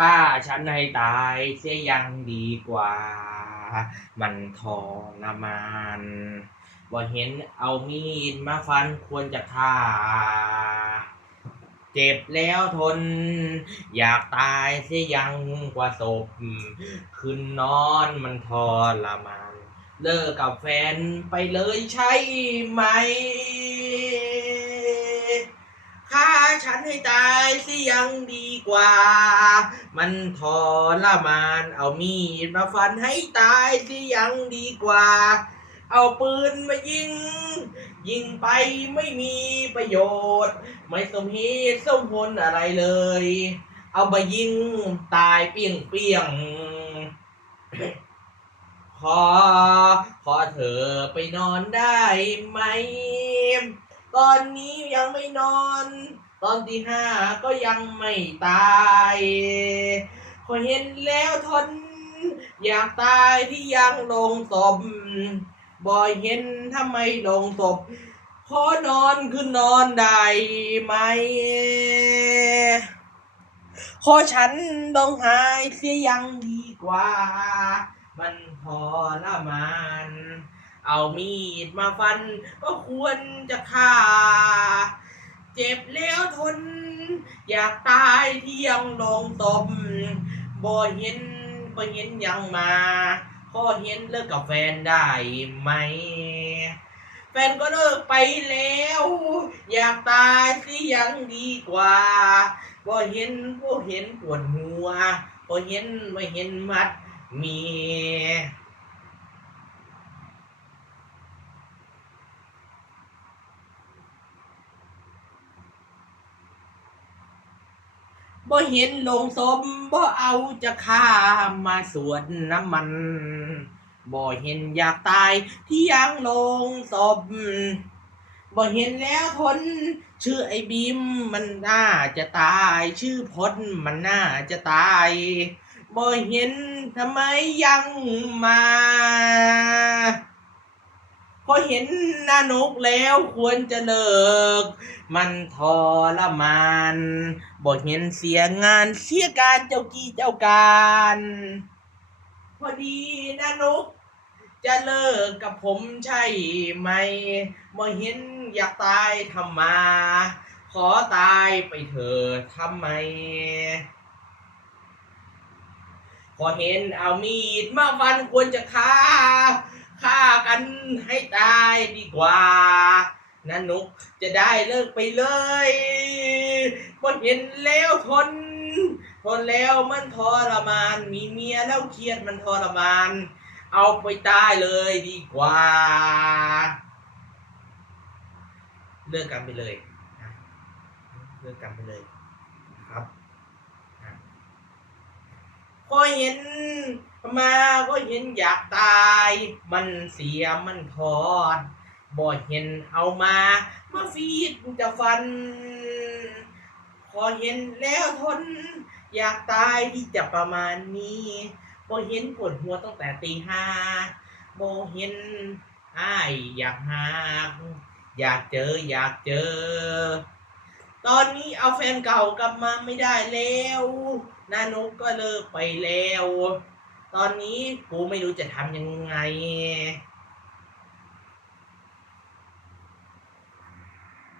ฆ่าฉันให้ตายเสียยังดีกว่า มันทรมานบ่เห็นเอามีดมาฟันควรจะฆ่า เจ็บแล้วทน อยากตายเสียยังกว่าศพคืนนอนมันทรมาน เลิกกับแฟนไปเลยใช่ไหม ฆ่าฉันให้ตายสิยังดีกว่า มันทรมานเอามีดมาฟันให้ตายสิยังดีกว่า เอาปืนมายิง ยิงไปไม่มีประโยชน์ ไม่สมเหตุสมผลอะไรเลย เอามายิงตายเปียงเปียงขอขอเธอไปนอนได้ไหม ตอนนี้ยังไม่นอน ตอนที่ห้าก็ยังไม่ตายพอเห็นแล้วทน อยากตายที่ยังลงศพบ่อยเห็นทำไมลงศพขอนอนคือนอนได้ไหมขอฉันต้องหายเสียยังดีกว่า มันทรมาน เอามีดมาฟัน ก็ควรจะฆ่า เจ็บแล้วทน อยากตายเที่ยงลงตมบ่เห็นบ่เห็นยังมาขอเห็นเลิกกับแฟนได้ไหม แฟนก็เลิกไปแล้ว อยากตายที่ยังดีกว่าบ่เห็นบ่เห็นปวดหัวบ่เห็นบ่เห็นมัดเมีย บ่เห็นลงศพบ่เอาจะฆ่ามาสวนน้ำมัน บ่เห็นอยากตายที่ยังลงศพบ่เห็นแล้วทนชื่อไอ้บีมมันน่าจะตาย ชื่อพจน์มันน่าจะตายบ่เห็นทำไมยังมา พอเห็นนานกแล้วควรจะเลิก มันทรมานบ่เห็นเสียงานเสียการเจ้ากี้เจ้าการ พอดีนานก จะเลิกกับผมใช่ไหมบ่เห็นอยากตายทำมา ขอตายไปเถิดทำไม พอเห็นเอามีดมาฟันควรจะฆ่า ฆ่ากันให้ตายดีกว่านะนุกจะได้เลิกไปเลยพอเห็นแล้วทน ทนแล้วมันทรมาน มีเมียแล้วเครียดมันทรมาน เอาไปตายเลยดีกว่า เลิกกันไปเลย เลิกกันไปเลยครับ พอเห็นมาก็เห็นอยากตาย มันเสียมันทอดบ่เห็นเอามามาฟีดจะฟัน พอเห็นแล้วทน อยากตายที่จะประมาณนี้บ่เห็นปวดหัวตั้งแต่ตีห้าบ่เห็นอ้ายอยากหากอยากเจออยากเจอ ตอนนี้เอาแฟนเก่ากลับมาไม่ได้แล้ว นานกก็เลิกไปแล้ว ตอนนี้กูไม่รู้จะทำยังไง